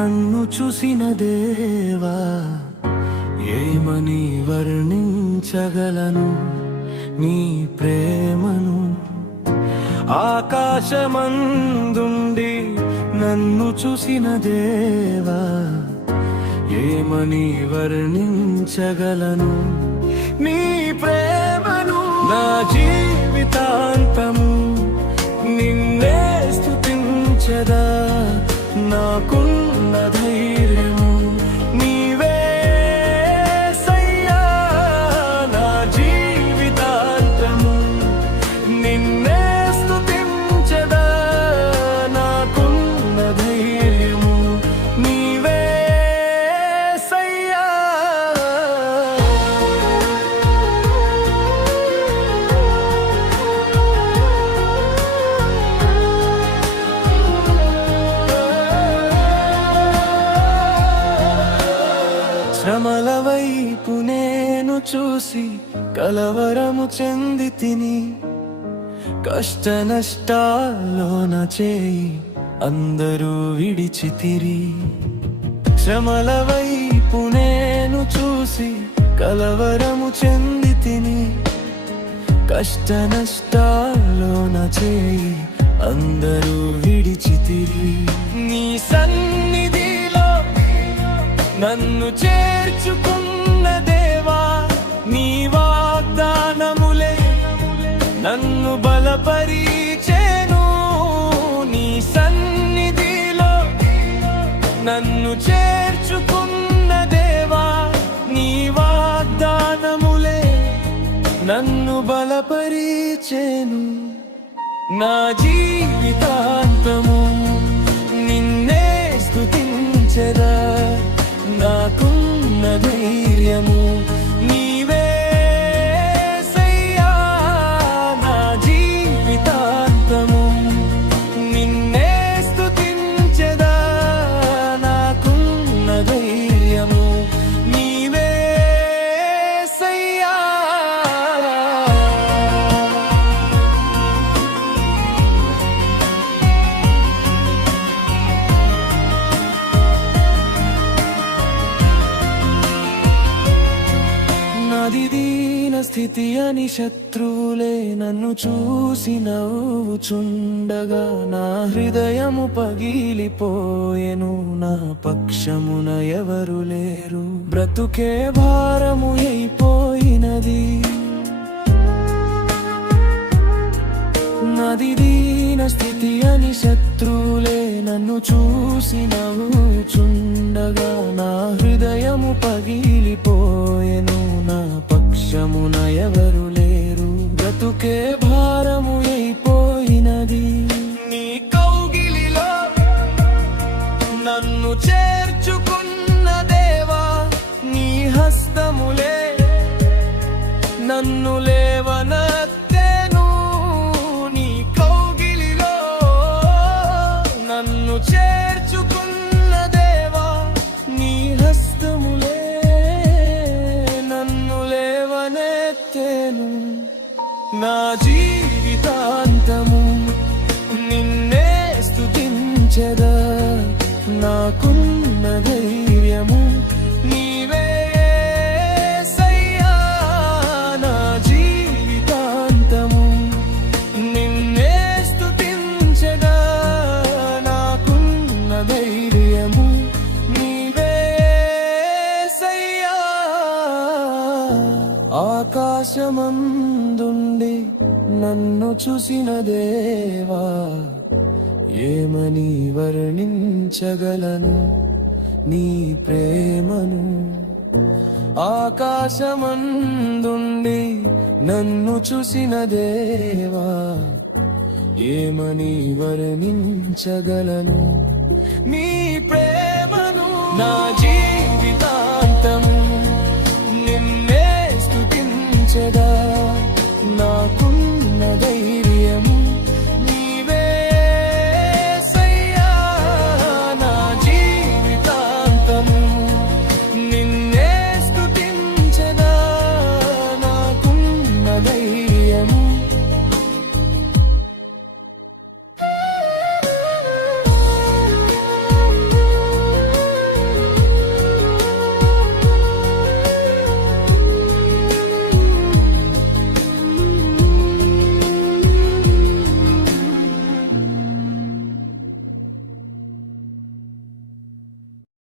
నన్ను చూసిన దేవా ఏమని వర్ణించగలను నీ ప్రేమను. ఆకాశమందుండి నన్ను చూసిన దేవా ఏమని వర్ణించగలను నీ ప్రేమను. నా జీవితాంతము నిన్నే స్తుతించదా, నాకున్న ధైర్యము నీవే సయ్యా. నా జీవితాంతము నిన్నే స్తుతించదా, నాకున్న ధైర్యము నీవే సయ్యా. శ్రమల వైపు నేను చూసి కలవరము చెంది తిని, కష్ట నష్టాల్లోన చేయి అందరూ విడిచితిరి. శ్రమల వైపు నేను చూసి కలవరము చెంది తిని, కష్ట నష్టాల్లోన చేయి అందరూ విడిచితిరి. నీ సన్నిధిలో నన్ను చేర్చుకున్న దేవా, నీ వాగ్దానములే నన్ను బలపరిచెను. నీ సన్నిధిలో నన్ను చేర్చుకున్న దేవా, నీ వాగ్దానములే నన్ను బలపరిచెను. నా జీవితాంతము నిన్నే స్తుతించెదా, నాకున్న ధైర్యము నీవే సయ్యా. నా జీవితాంతము నిన్నే స్తుతించెదా, నాకున్న ధైర్యము నీవే సయ్యా. నాది దీన స్థితి అని శత్రువులే నన్ను చూసి నవ్వుచుండగా, నా హృదయము పగిలిపోయెను, నా పక్షమున ఎవరు లేరు. బ్రతుకే భారము అయిపోయినది, నాది దీన స్థితి అని శత్రువులే నన్ను చూసి నవ్వుచుండగా, నా హృదయము పగిలిపోయెను, నా పక్షమున ఎవరు లేరు. బ్రతుకే భారము అయిపోయినది, నీ కౌగిలిలో నన్ను చేర్చుకున్న దేవా, నీ హస్తములే నన్ను లేవనెత్తెను. నీ కౌగిలిలో నన్ను చేర్చుకున్న దేవా, నీ హస్తములే నన్ను లేవనెత్తెను. నా జీవితాంతము నిన్నే స్తుతించెదా, నాకున్న ధైర్యము నీవే సయ్యా. నా జీవితాంతము నిన్నే స్తుతించెదా, నాకున్న ధైర్యము నీవే సయ్యా. ఆకాశమందుండి నన్ను చూసిన దేవా ఏమని వర్ణించగలను నీ ప్రేమను. ఆకాశమందుండి నన్ను చూసిన దేవా ఏమని వర్ణించగలను నీ ప్రేమను. నా